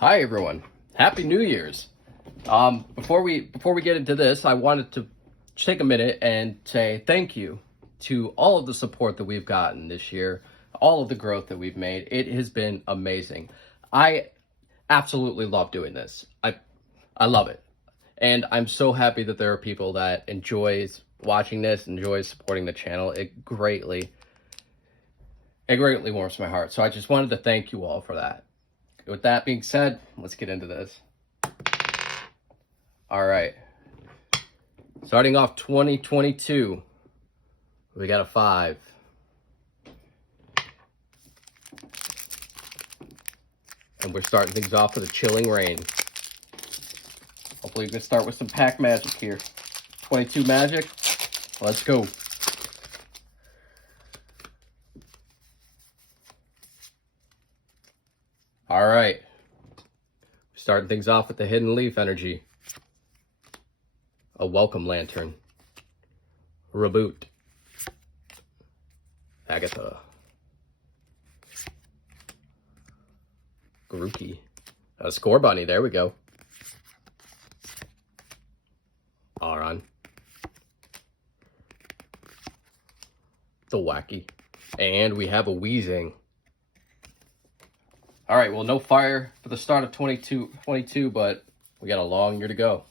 Hi everyone. Happy New Year's. Before we get into this, I wanted to take a minute and say thank you to all of the support that we've gotten this year, all of the growth that we've made. It has been amazing. I absolutely love doing this. I love it. And I'm so happy that there are people that enjoys watching this, enjoys supporting the channel. It greatly warms my heart. So I just wanted to thank you all for that. With that being said, let's get into this. All right. Starting off 2022, we got a 5. And we're starting things off with a chilling rain. Hopefully we can start with some pack magic here. 22 magic. Let's go. All right. Starting things off with the hidden leaf energy. A welcome lantern. Reboot. Agatha. Grookey. A score bunny. There we go. Aron. The wacky. And we have a wheezing. All right, well, no fire for the start of 2022, but we got a long year to go.